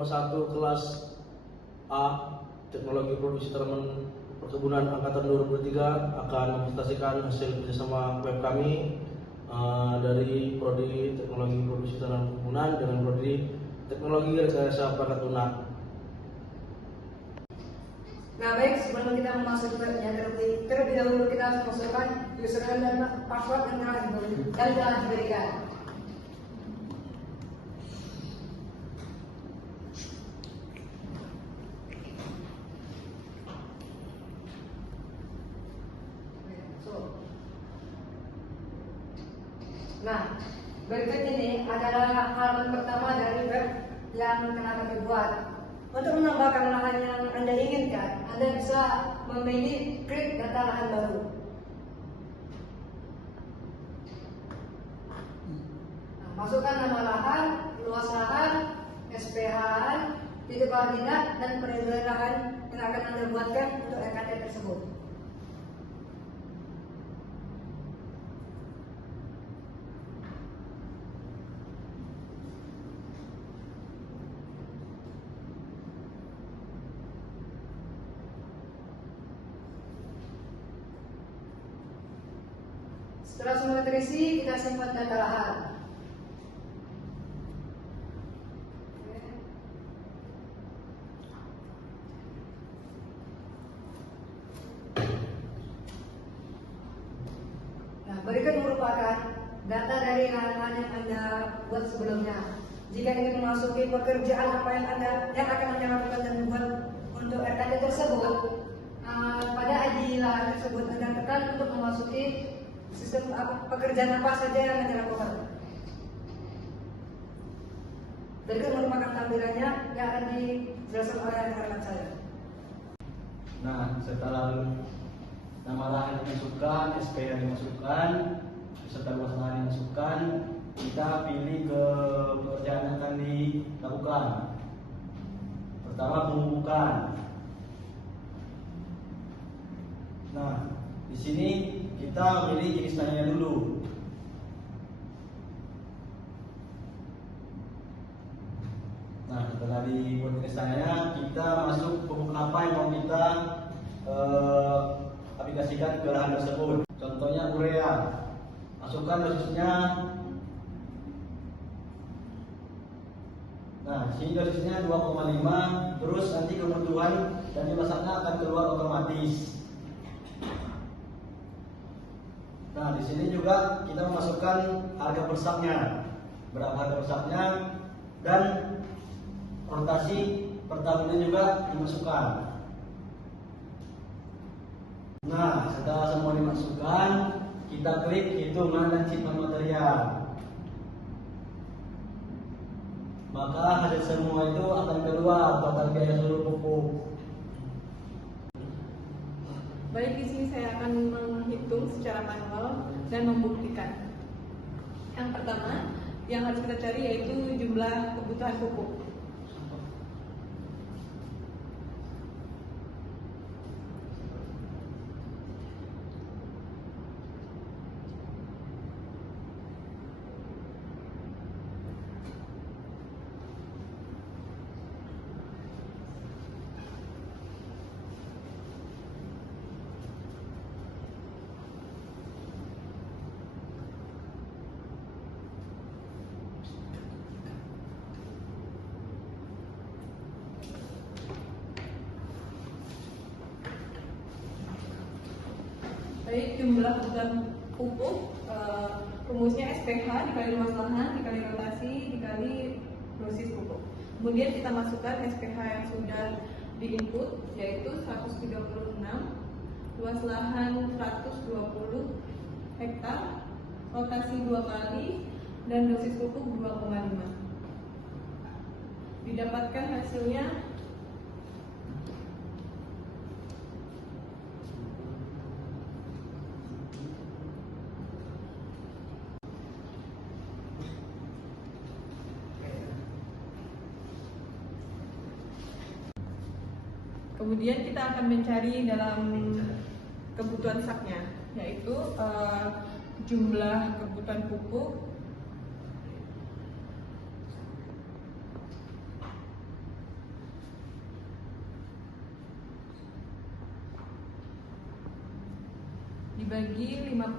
kelompok 1 kelas A Teknologi Produksi Tanaman Perkebunan Angkatan 2023 akan mempresentasikan hasil kerjasama web kami dari Prodi Teknologi Produksi Tanaman Perkebunan dengan Prodi Teknologi Rekayasa Perangkat Lunak. Nah baik, sebelum kita memasuki webnya, terlebih dahulu kita harus masukkan username dan password yang telah diberikan. Nah, berikut ini adalah halaman pertama dari web yang telah kami buat. Untuk menambahkan lahan yang Anda inginkan, Anda bisa memilih create data lahan baru. Nah, masukkan nama lahan, luas lahan, SPH, titik koordinat, dan periode lahan yang akan Anda buatkan untuk RKT tersebut. Setelah semua terisi, kita simpan data lahan. Nah, berikut merupakan data dari lahan yang Anda buat sebelumnya. Jika ingin memasuki pekerjaan apa yang akan Anda lakukan dan buat untuk RKT tersebut, pada ID lahan tersebut Anda tekan untuk memasuki sistem pekerjaan apa saja yang Anda lakukan. Berikut merupakan tampilannya yang akan dijelaskan oleh rekan saya. Nah, setelah nama lahan dimasukkan, SPH dimasukkan, beserta luas lahan dimasukkan, kita pilih ke pekerjaan yang akan dilakukan. Pertama, pemupukan. Nah, di sini kita memilih jenis tanahnya dulu. Nah, setelah dibuat jenis tanahnya, kita masuk pupuk apa yang mau kita aplikasikan ke lahan tersebut. Contohnya urea. Masukkan dosisnya. Nah, sini dosisnya 2,5. Terus nanti kebutuhan dan masaknya akan keluar otomatis. Nah, di sini juga kita memasukkan harga persaknya, berapa harga persaknya, dan rotasi per tahunnya juga dimasukkan. Nah, setelah semua dimasukkan, kita klik hitungan dan simpan material. Maka hasil semua itu akan keluar total biaya seluruh pupuk. Baik, di sini saya akan menghitung secara manual dan membuktikan. Yang pertama, yang harus kita cari yaitu jumlah kebutuhan pupuk. Baik, jumlah kebutuhan pupuk rumusnya SPH dikali luas lahan dikali rotasi dikali dosis pupuk. Kemudian kita masukkan SPH yang sudah di input yaitu 136, luas lahan 120 hektar, rotasi 2 kali, dan dosis pupuk 2,5. Didapatkan hasilnya kemudian kita akan mencari dalam kebutuhan saknya, yaitu jumlah kebutuhan pupuk dibagi 50.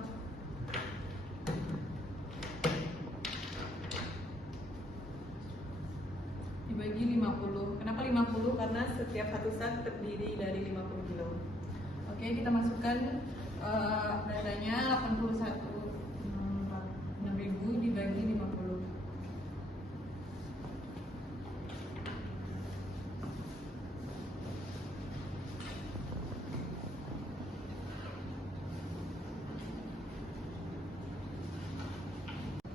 Kenapa 50? Karena setiap satu sak terdiri dari 50 kilo. Oke, kita masukkan datanya 81.6.000 dibagi 50.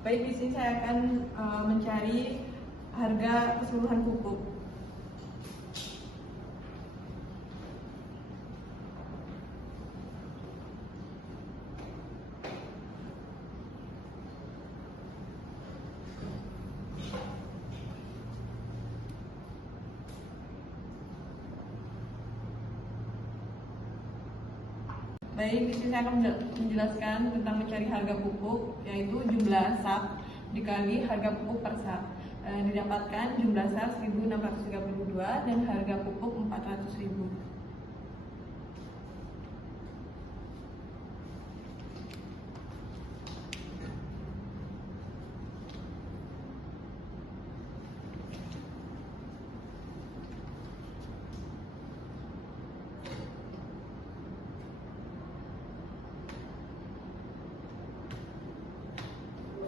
Baik, di sini saya akan mencari harga keseluruhan pupuk. Baik, di sini saya akan menjelaskan tentang mencari harga pupuk, yaitu jumlah sak dikali harga pupuk per sak. Didapatkan jumlah sak 1.632 dan harga pupuk 400.000.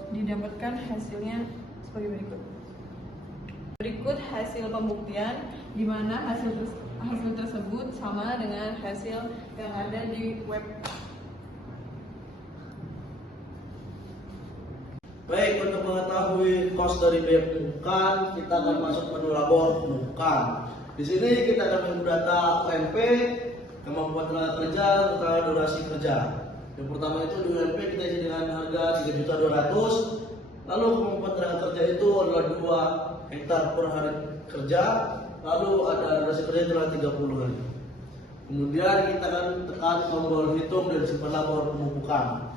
Didapatkan hasilnya sebagai berikut. Berikut hasil pembuktian, di mana hasil tersebut sama dengan hasil yang ada di web. Baik, untuk mengetahui cost dari biaya pemupukan, kita akan masuk menu labor pemupukan. Di sini kita akan mendata UMP, kemampuan tenaga kerja, serta durasi kerja. Yang pertama itu di UMP kita isi dengan harga 3.200.000. Lalu kemampuan tenaga kerja itu adalah 2 hektar per hari kerja. Lalu ada durasi kerja itu adalah 30 hari. Kemudian kita akan tekan tombol hitung dan simpan labor pemupukan.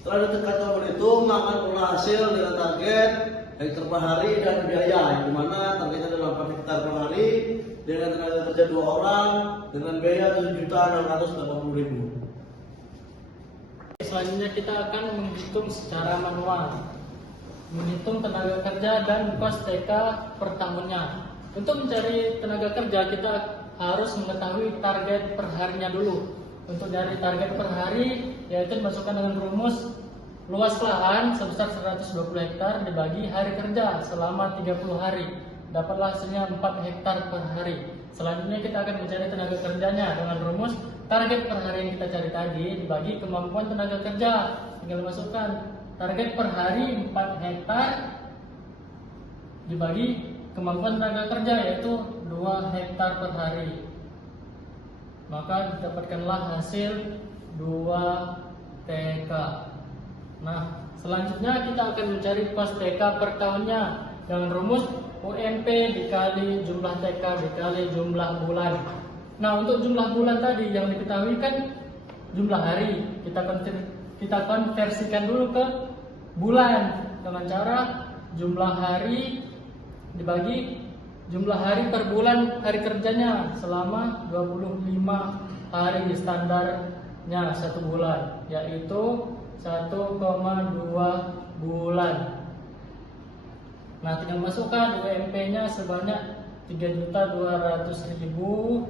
Setelah ditekan tombol hitung, maka keluar hasil dengan target hektar per hari dan biaya, di mana targetnya adalah 4 hektar per hari dengan tenaga kerja 2 orang dengan biaya 7.680.000. Selanjutnya kita akan menghitung secara manual, menghitung tenaga kerja dan kos TK per tahunnya. Untuk mencari tenaga kerja kita harus mengetahui target per harinya dulu. Untuk dari target per hari yaitu dimasukkan dengan rumus luas lahan sebesar 120 hektar dibagi hari kerja selama 30 hari. Dapatlah hasilnya 4 hektar per hari. Selanjutnya kita akan mencari tenaga kerjanya dengan rumus target per hari yang kita cari tadi dibagi kemampuan tenaga kerja. Tinggal masukkan target per hari 4 hektar dibagi kemampuan tenaga kerja yaitu 2 hektar per hari. Maka didapatkanlah hasil 2 TK. Nah, selanjutnya kita akan mencari kos TK per tahunnya dengan rumus UMP dikali jumlah TK dikali jumlah bulan. Nah, untuk jumlah bulan tadi yang diketahui kan jumlah hari. Kita konversikan dulu ke bulan dengan cara jumlah hari dibagi jumlah hari per bulan hari kerjanya selama 25 hari standarnya 1 bulan, yaitu 1,2 bulan. Nah, tinggal masukkan UMP-nya sebanyak 3.200.000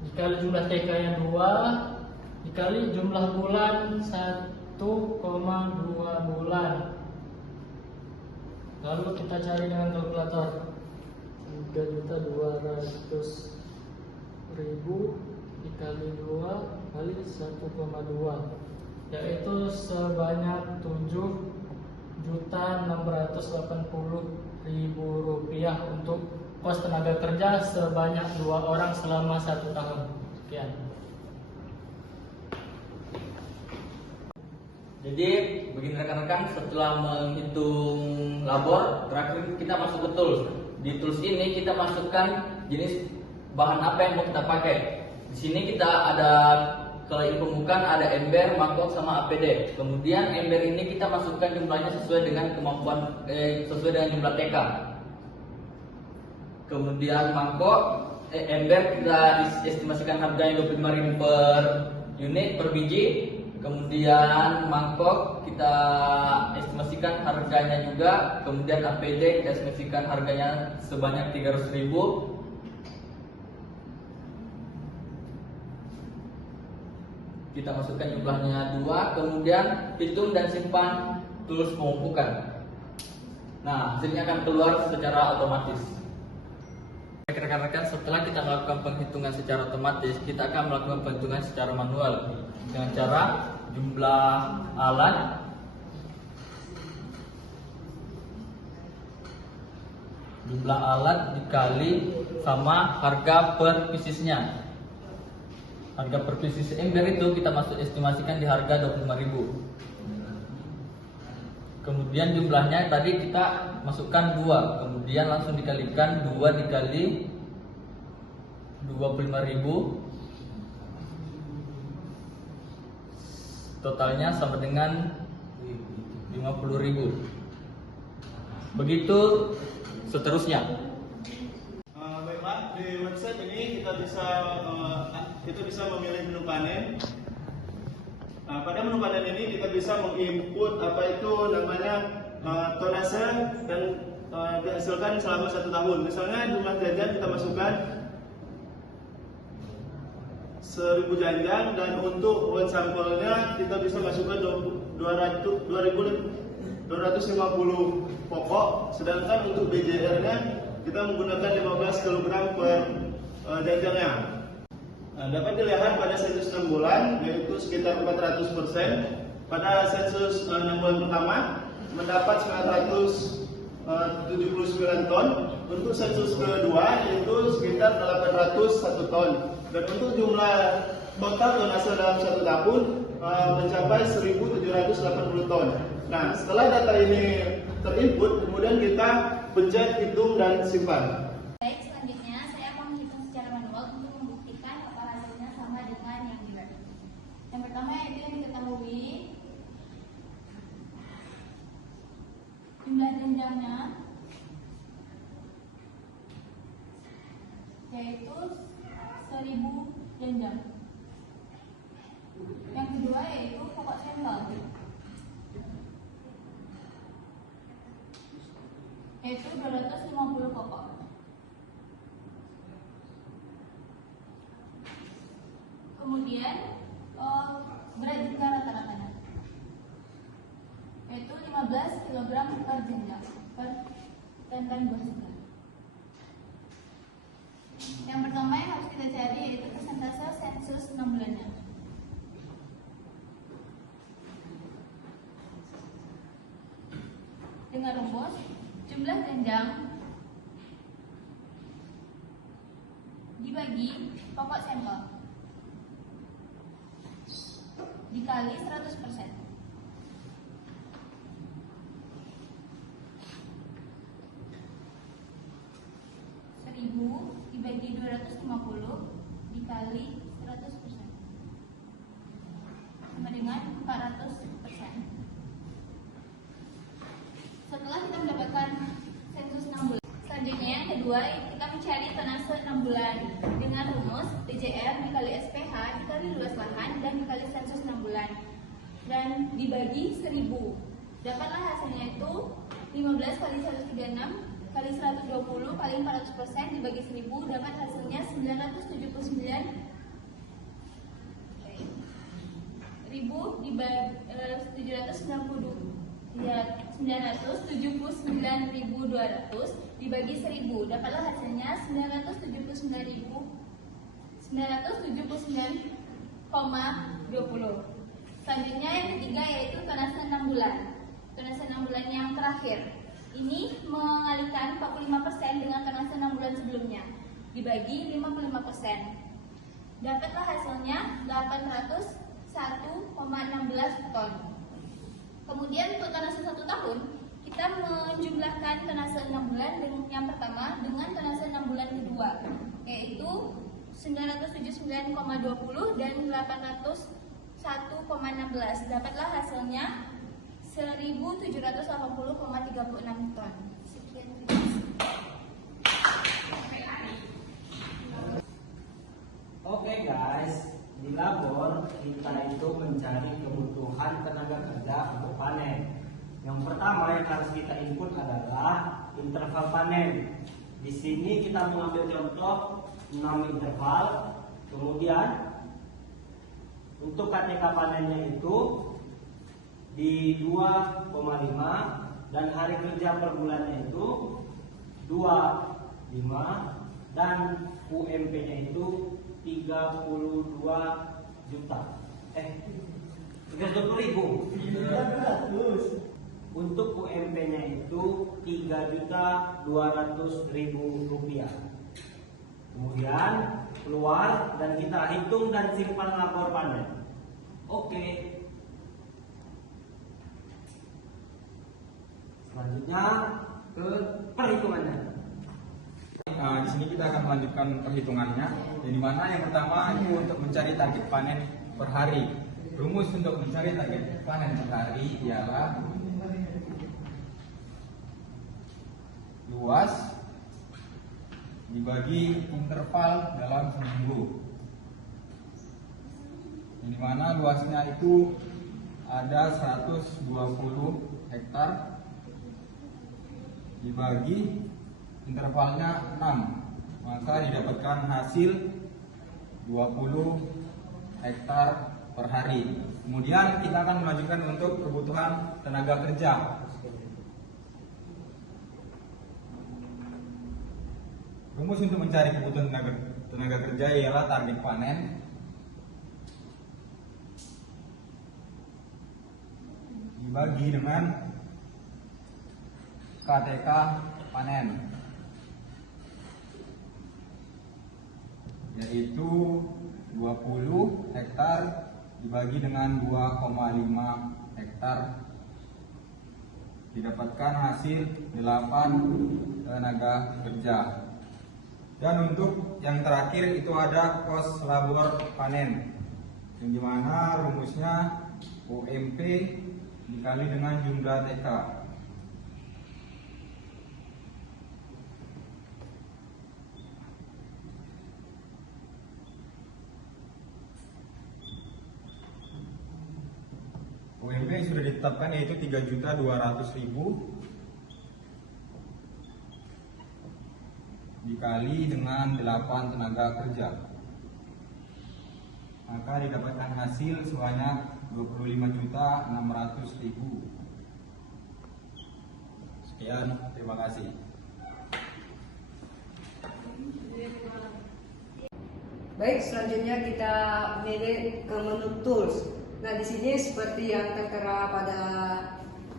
dikali jumlah TK-nya 2 dikali jumlah bulan 1,2 bulan. Lalu kita cari dengan kalkulator. 3.200.000 dikali 2 kali 1,2 yaitu sebanyak 7.680.000 rupiah untuk kos tenaga kerja sebanyak 2 orang selama 1 tahun. Sekian. Jadi begini rekan-rekan, setelah menghitung labor, terakhir kita masuk ke tools. Di tools ini kita masukkan jenis bahan apa yang mau kita pakai. Di sini kita ada, kalau ini pembukaan ada ember, mangkok sama APD. Kemudian ember ini kita masukkan jumlahnya sesuai dengan kemampuan sesuai dengan jumlah TK. Kemudian mangkok ember kita estimasikan harganya 25.000 per unit per biji. Kemudian mangkok kita estimasikan harganya juga. Kemudian APD kita estimasikan harganya sebanyak 300.000. Kita masukkan jumlahnya 2. Kemudian hitung dan simpan tools pemupukan. Nah, hasilnya akan keluar secara otomatis. Rekan-rekan, setelah kita melakukan penghitungan secara otomatis, kita akan melakukan penghitungan secara manual dengan cara jumlah alat dikali sama harga per piecesnya. Harga per pieces ember itu kita estimasikan di harga 25.000. Kemudian jumlahnya tadi kita masukkan 2, kemudian langsung dikalikan 2 dikali 25.000, totalnya sama dengan 50.000. Begitu seterusnya. Baik Pak, di website ini kita bisa memilih menu panen. Nah, pada menu panen ini kita bisa menginput apa itu namanya tonase dan dihasilkan selama 1 tahun. Misalnya jumlah janjang kita masukkan 1000 janjang, dan untuk one sampelnya kita bisa masukkan 2.250 pokok, sedangkan untuk BJR-nya kita menggunakan 15 kg per janjangnya. Nah, dapat dilihat pada sensus 6 bulan yaitu sekitar 400%. Pada sensus 6 bulan pertama mendapat 979 ton. Untuk sensus kedua yaitu sekitar 801 ton. Dan untuk jumlah total tonase dalam 1 tahun mencapai 1.780 ton. Nah, setelah data ini terinput, kemudian kita pencet, hitung, dan simpan. Baik, selanjutnya saya akan menghitung secara manual untuk membuktikan apakah hasilnya sama dengan yang dibagi. Yang pertama yaitu yang diketahui jumlah jenjangnya yaitu 1000 jenjang. Yang kedua yaitu pokok sampel yaitu 250 pokok. Kemudian berat jenjang rata-ratanya yaitu 15 kg per jenjang per tentang buah segar. Yang pertama yang harus kita cari yaitu persentase sensus 6 bulannya. Dengan rumus jumlah jenjang dibagi pokok sampel dikali 100%. Dibagi 250 dikali 100% sama dengan 400%. Setelah kita mendapatkan sensus 6 bulan, selanjutnya yang kedua kita mencari tonase 6 bulan dengan rumus BJR dikali SPH dikali luas lahan dan dikali sensus 6 bulan dan dibagi 1000. Dapatlah hasilnya itu 15 kali 136 kali 120 kali 400% dibagi 1000 dapat hasilnya 979.000 979.200 dibagi 1000 dapatlah hasilnya 979,20. Selanjutnya yang ketiga yaitu tonase 6 bulan. Tonase 6 bulan yang terakhir ini mengalihkan 45% dengan tonase 6 bulan sebelumnya dibagi 55%. Dapatlah hasilnya 801,16 ton. Kemudian untuk tonase 1 tahun kita menjumlahkan tonase 6 bulan yang pertama dengan tonase 6 bulan kedua yaitu 979,20 dan 801,16. Dapatlah hasilnya 1.780,36 ton. Sekian. labor kita itu mencari kebutuhan tenaga kerja untuk panen. Yang pertama yang harus kita input adalah interval panen. Di sini kita mengambil contoh 6 interval. Kemudian untuk KTK panennya itu di 2,5 dan hari kerja per bulannya itu 25 dan UMP-nya itu 32 juta. 320.000. Untuk UMP-nya itu 3.200.000 rupiah. Kemudian keluar dan kita hitung dan simpan labor panen. Oke. Selanjutnya ke perhitungannya. Di sini kita akan melanjutkan perhitungannya. Di mana yang pertama itu untuk mencari target panen per hari. Rumus untuk mencari target panen per hari ialah luas dibagi interval dalam seminggu. Di mana luasnya itu ada 120 hektar dibagi intervalnya 6, maka didapatkan hasil 20 hektar per hari. Kemudian kita akan melanjutkan untuk kebutuhan tenaga kerja. Rumus untuk mencari kebutuhan tenaga kerja ialah target panen dibagi dengan KTK panen, yaitu 20 hektar dibagi dengan 2,5 hektar, didapatkan hasil 8 tenaga kerja. Dan untuk yang terakhir itu ada kos labor panen, yang dimana rumusnya UMP dikali dengan jumlah TK. UMP yang sudah ditetapkan yaitu 3.200.000 dikali dengan 8 tenaga kerja, maka didapatkan hasil sebanyak 25.600.000. Sekian, terima kasih. Baik, selanjutnya kita milih ke menu tools. Nah, di sini seperti yang tertera pada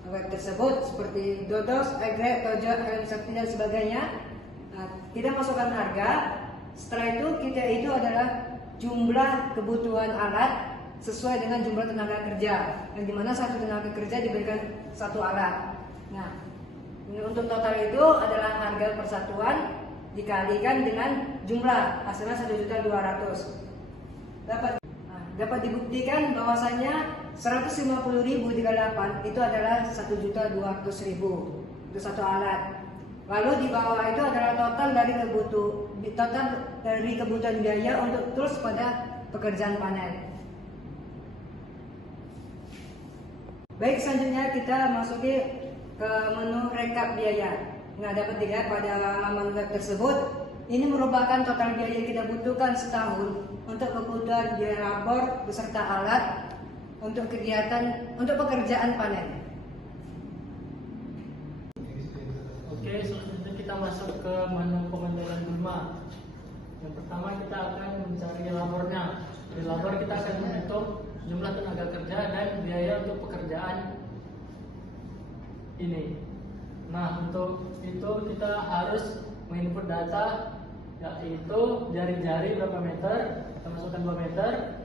web tersebut, seperti DODOS, Agret, Tojo, Helm, dan sebagainya. Nah, kita masukkan harga. Setelah itu adalah jumlah kebutuhan alat sesuai dengan jumlah tenaga kerja, yang dimana satu tenaga kerja diberikan satu alat. Nah, untuk total itu adalah harga persatuan dikalikan dengan jumlah, hasilnya 1.200.000. Dapat dibuktikan bahwasanya 150.000 dikali 8 itu adalah 1.200.000 untuk satu alat. Lalu di bawah itu adalah total dari kebutuhan biaya untuk tools pada pekerjaan panen. Baik, selanjutnya kita masuki ke menu rekap biaya. Nah, dapat dilihat pada halaman web tersebut, ini merupakan total biaya yang kita butuhkan setahun untuk kebutuhan biaya labor beserta alat untuk pekerjaan panen. Oke, selanjutnya kita masuk ke menu pemandangan Gulma. Yang pertama kita akan mencari labornya. Di labor kita akan menghitung jumlah tenaga kerja dan biaya untuk pekerjaan ini. Nah, untuk itu kita harus menginput data, yaitu jari-jari berapa meter, kita masukkan 2 meter,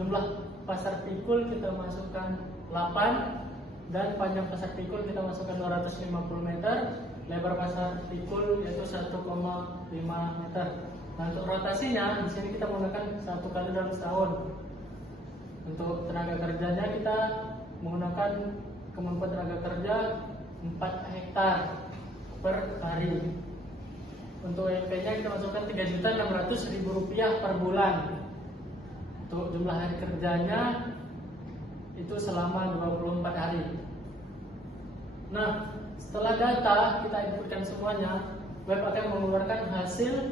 jumlah pasar pikul kita masukkan 8, dan panjang pasar pikul kita masukkan 250 meter, lebar pasar pikul yaitu 1,5 meter. Nah, untuk rotasinya di sini kita menggunakan 1 kali dalam setahun. Untuk tenaga kerjanya kita menggunakan kemampuan tenaga kerja 4 hektar per hari. Untuk UMP-nya kita masukkan 3.600.000 rupiah per bulan. Untuk jumlah hari kerjanya itu selama 24 hari. Nah, setelah data kita inputkan semuanya, web akan mengeluarkan hasil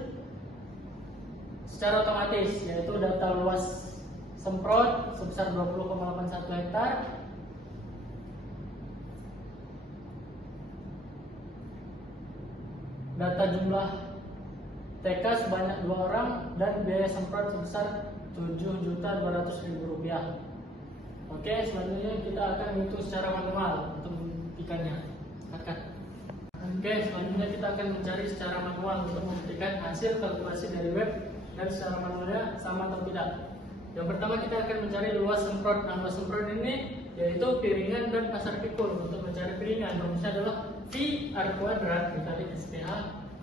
secara otomatis, yaitu data luas semprot sebesar 20,81 hektar, data jumlah TK sebanyak 2 orang, dan biaya semprot sebesar Rp7.200.000. Oke, selanjutnya kita akan menghitung secara manual untuk membuktikannya. Oke, selanjutnya kita akan mencari secara manual untuk membuktikan hasil kalkulasi dari web dan secara manualnya sama atau tidak. Yang pertama kita akan mencari luas semprot. Nah, luas semprot ini yaitu piringan dan pasar pikul. Untuk mencari piringan rumusnya adalah V R kuadrat dikali SPH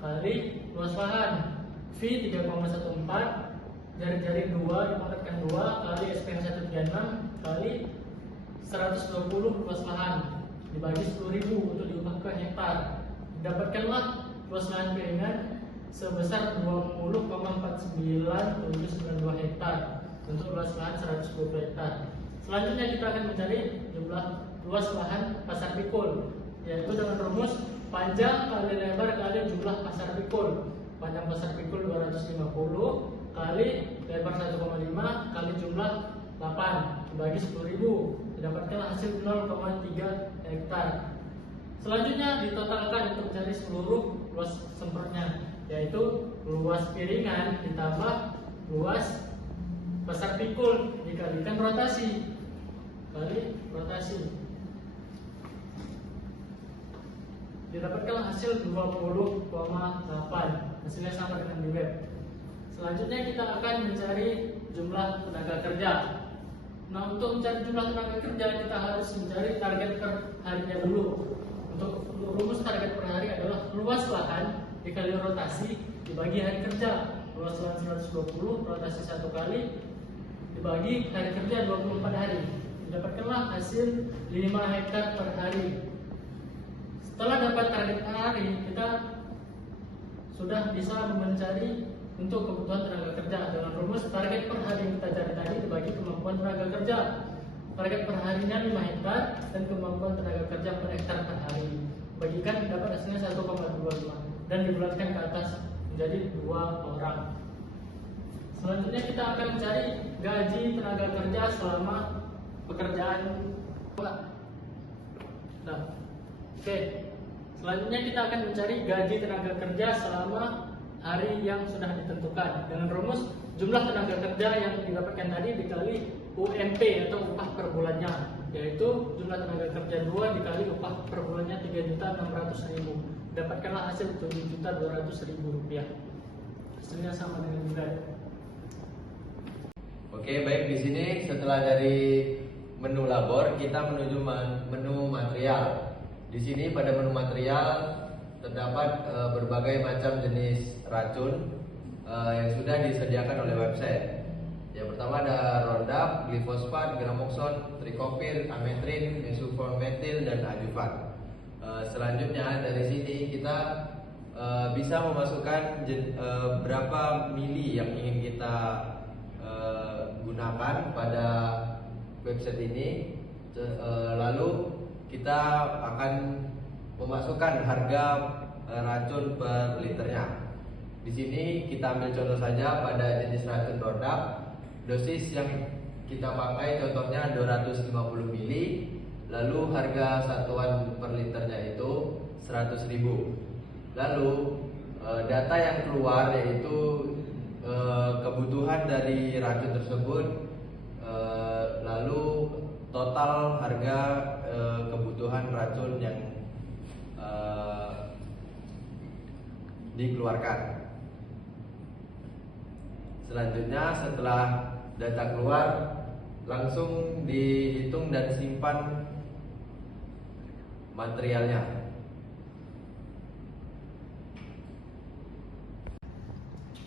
kali luas lahan. V 3,14 jari-jari 2 dipangkatkan 2 kali SPH 136 kali 120 luas lahan dibagi 10.000 untuk diubah ke hektar. Dapatkanlah luas lahan piringan sebesar 20,4972 hektar untuk luas lahan 120 hektar. Selanjutnya kita akan mencari jumlah luas lahan pasar pikul, yaitu dengan rumus panjang kali lebar kali jumlah pasar pikul. Panjang pasar pikul 250 kali lebar 1,5 kali jumlah 8 dibagi 10.000, didapatkanlah hasil 0,3 hektar. Selanjutnya ditotalkan untuk mencari seluruh luas semprotnya, yaitu luas piringan ditambah luas pasar pikul dikalikan rotasi kali rotasi, didapatkanlah hasil 20,8. Hasilnya sama dengan di web. Selanjutnya kita akan mencari jumlah tenaga kerja. Nah, untuk mencari jumlah tenaga kerja kita harus mencari target per harinya dulu. Untuk rumus target per hari adalah luas lahan dikali rotasi dibagi hari kerja. Luas lahan 120, rotasi 1 kali dibagi hari kerja 24 hari. Didapatkanlah hasil 5 hektar per hari. Setelah dapat target per hari, kita sudah bisa mencari untuk kebutuhan tenaga kerja dengan rumus target per hari yang kita cari tadi dibagi kemampuan tenaga kerja. Target per harinya 5 hektar dan kemampuan tenaga kerja per hektar per hari. Bagikan dapat hasilnya 1,25 dan dibulatkan ke atas menjadi 2 orang. Selanjutnya kita akan mencari gaji tenaga kerja selama pekerjaan. Nah, oke. Selanjutnya kita akan mencari gaji tenaga kerja selama hari yang sudah ditentukan dengan rumus jumlah tenaga kerja yang didapatkan tadi dikali UMP atau upah per bulannya, yaitu jumlah tenaga kerja 2 dikali upah per bulannya 3.600.000. Dapatkanlah hasil Rp7.200.000. Hasilnya sama dengan bulan. Oke, baik, di sini setelah dari menu labor kita menuju menu material. Di sini pada menu material terdapat berbagai macam jenis racun yang sudah disediakan oleh website. Yang pertama ada Roundup, glifosat, gramoxone, trikopir, ametrin, mesulformetil, dan adjuvant. Selanjutnya dari sini kita bisa memasukkan berapa mili yang ingin kita gunakan pada website ini. Lalu kita akan memasukkan harga racun per liternya. Di sini kita ambil contoh saja pada jenis racun Roundup. Dosis yang kita pakai contohnya 250 ml. Lalu harga satuan per liternya itu 100.000. Lalu data yang keluar yaitu kebutuhan dari racun tersebut, lalu total harga kebutuhan racun yang dikeluarkan. Selanjutnya setelah data keluar langsung dihitung dan simpan materialnya.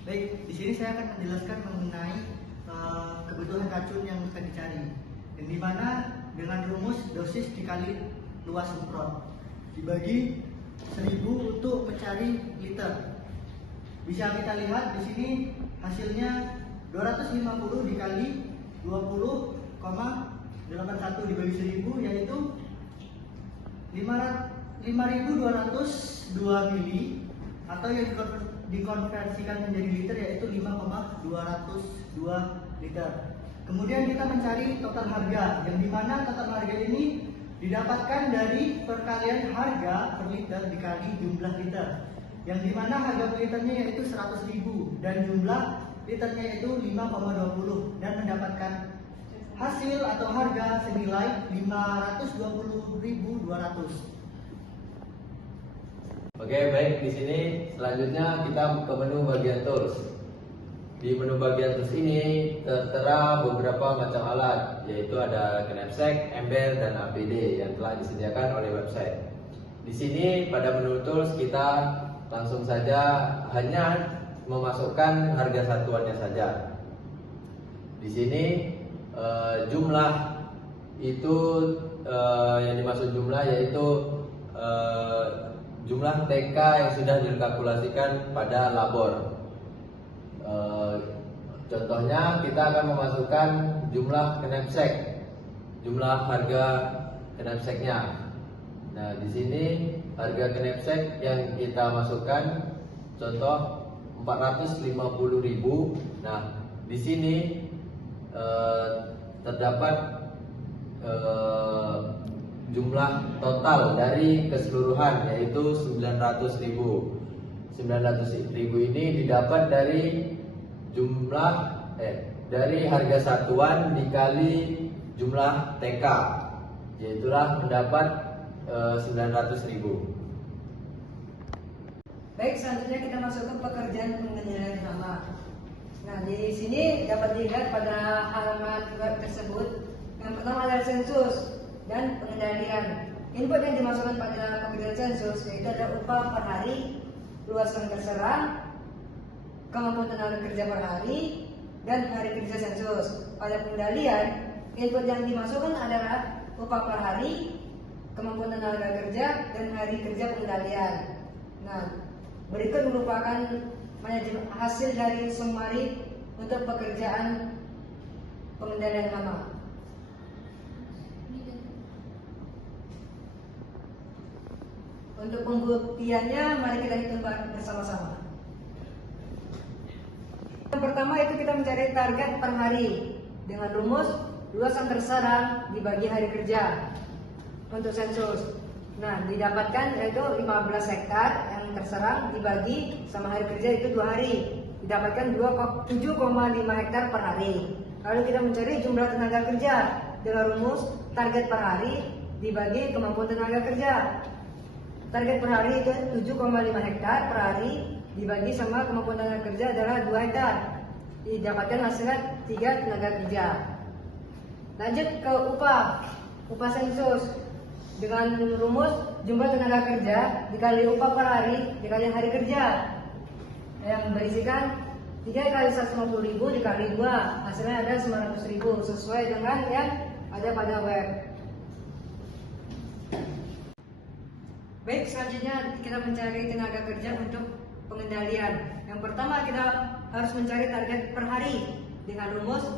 Baik, di sini saya akan menjelaskan mengenai kebutuhan racun yang akan dicari. Yang dimana dengan rumus dosis dikali luas semprot dibagi 1000 untuk mencari liter. Bisa kita lihat di sini hasilnya 250 dikali 20,81 dibagi 1000 yaitu 5.202 mili, atau yang dikonversikan menjadi liter yaitu 5,202 liter. Kemudian kita mencari total harga, yang dimana total harga ini didapatkan dari perkalian harga per liter dikali jumlah liter, yang dimana harga per liternya yaitu 100.000 dan jumlah liternya yaitu 5,20, dan mendapatkan hasil atau harga senilai 520.200. Oke, baik. Di sini selanjutnya kita ke menu bagian tools. Di menu bagian tools ini tertera beberapa macam alat, yaitu ada knapsack, ember, dan APD yang telah disediakan oleh website. Di sini pada menu tools kita langsung saja hanya memasukkan harga satuannya saja. Di sini jumlah itu yang dimaksud jumlah yaitu jumlah TK yang sudah dikalkulasikan pada labor. Contohnya kita akan memasukkan jumlah knapsack, jumlah harga knapsacknya. Nah, di sini harga knapsack yang kita masukkan contoh 450.000. Nah, di sini terdapat jumlah total dari keseluruhan yaitu 900.000. 900.000 ini didapat dari jumlah dari harga satuan dikali jumlah TK, yaitulah mendapat 900.000. Baik, selanjutnya kita masuk ke pekerjaan pengendalian hama. Nah, di sini dapat dilihat pada halaman web tersebut. Yang pertama adalah sensus dan pengendalian. Input yang dimasukkan pada pekerjaan sensus yaitu ada upah per hari, luas yang terserah, kemampuan tenaga kerja per hari, dan hari kerja sensus. Pada pengendalian, input yang dimasukkan adalah upah per hari, kemampuan tenaga kerja, dan hari kerja pengendalian. Nah, berikut merupakan hasil dari summary untuk pekerjaan pengendalian hama. Untuk pembuktiannya, mari kita hitung bersama-sama. Yang pertama itu kita mencari target per hari dengan rumus luasan terserang dibagi hari kerja untuk sensus. Nah, didapatkan yaitu 15 hektar yang terserang dibagi sama hari kerja itu 2 hari. Didapatkan 7,5 hektar per hari. Lalu kita mencari jumlah tenaga kerja dengan rumus target per hari dibagi kemampuan tenaga kerja. Target per hari itu 7,5 hektar per hari dibagi sama kemampuan tenaga kerja adalah 2 hektar. Didapatkan hasilnya 3 tenaga kerja. Lanjut ke upah sensus dengan rumus jumlah tenaga kerja dikali upah per hari dikali hari kerja yang berisikan 3 kali 150.000 dikali 2, hasilnya ada 900.000 sesuai dengan yang ada pada web. Baik, selanjutnya kita mencari tenaga kerja untuk pengendalian. Yang pertama kita harus mencari target per hari dengan rumus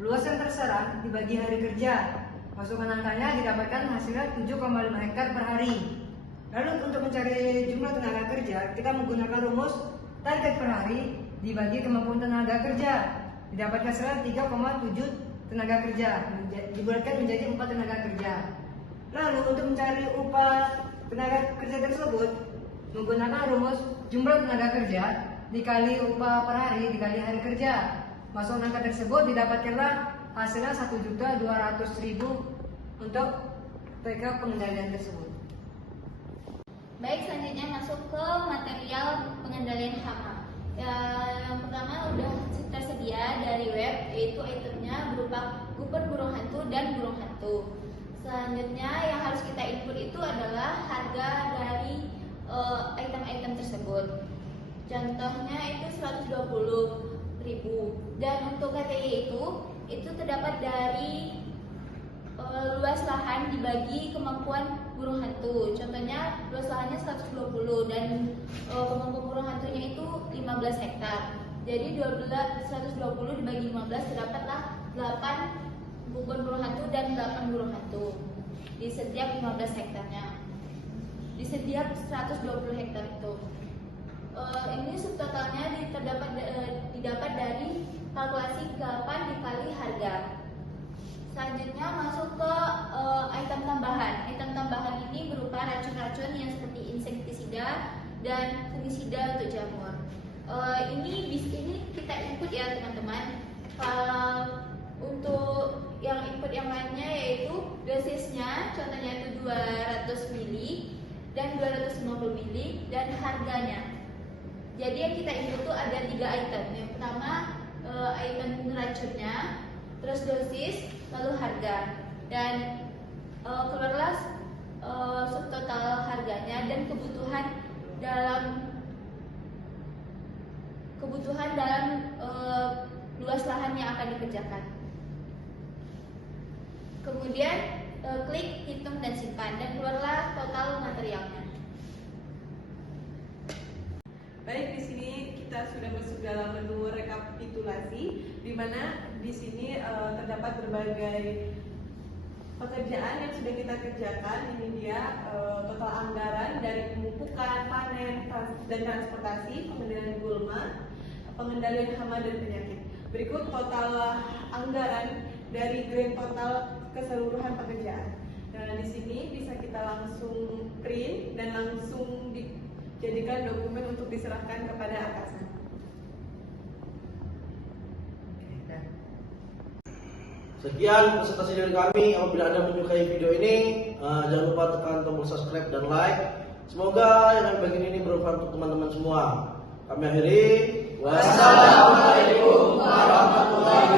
luasan terserang dibagi hari kerja. Masukkan angkanya didapatkan hasilnya 7,5 hektar per hari. Lalu untuk mencari jumlah tenaga kerja, kita menggunakan rumus target per hari dibagi kemampuan tenaga kerja. Didapatkan hasilnya 3,7 tenaga kerja, dibulatkan menjadi 4 tenaga kerja. Lalu untuk mencari upah tenaga kerja tersebut, menggunakan rumus jumlah tenaga kerja dikali upah per hari dikali hari kerja. Masuk angka tersebut didapatkanlah hasilnya 1.200.000 untuk TK pengendalian tersebut. Baik, selanjutnya masuk ke material pengendalian hama. Yang pertama udah tersedia dari web, yaitu itemnya berupa kupon burung hantu dan burung hantu. Selanjutnya yang harus kita input itu adalah harga dari item-item tersebut. Contohnya itu 120.000, dan untuk KTI itu terdapat dari luas lahan dibagi kemampuan burung hantu. Contohnya luas lahannya 120 dan kemampuan burung hantunya itu 15 hektar. Jadi 120 dibagi 15 terdapatlah 8 kebun burung hantu dan 8 burung hantu di setiap 15 hektarnya, di setiap 120 hektar itu. Ini subtotalnya didapat dari kalkulasi gapan dikali harga. Selanjutnya masuk ke item tambahan. Item tambahan ini berupa racun-racun yang seperti insektisida dan fungisida untuk jamur. Ini kita input ya teman-teman. Untuk yang input yang lainnya yaitu dosisnya, contohnya itu 200 ml dan 250 ml dan harganya. Jadi yang kita input itu ada 3 item. Yang pertama item racunnya, terus dosis, lalu harga, dan keluarlah subtotal harganya dan kebutuhan dalam luas lahan yang akan dikerjakan. Kemudian klik hitung dan simpan dan keluarlah total materialnya. Baik, di sini kita sudah masuk dalam menu rekapitulasi, di mana di sini terdapat berbagai pekerjaan yang sudah kita kerjakan. Ini dia total anggaran dari pemupukan, panen, dan transportasi, pengendalian gulma, pengendalian hama dan penyakit. Berikut total anggaran dari grand total keseluruhan pekerjaan. Nah, di sini bisa kita langsung print dan langsung dijadikan dokumen untuk diserahkan kepada atasan. Sekian presentasi dari kami. Apabila Anda menyukai video ini, jangan lupa tekan tombol subscribe dan like. Semoga yang bagian ini bermanfaat untuk teman-teman semua. Kami akhiri. Wassalamualaikum warahmatullahi wabarakatuh.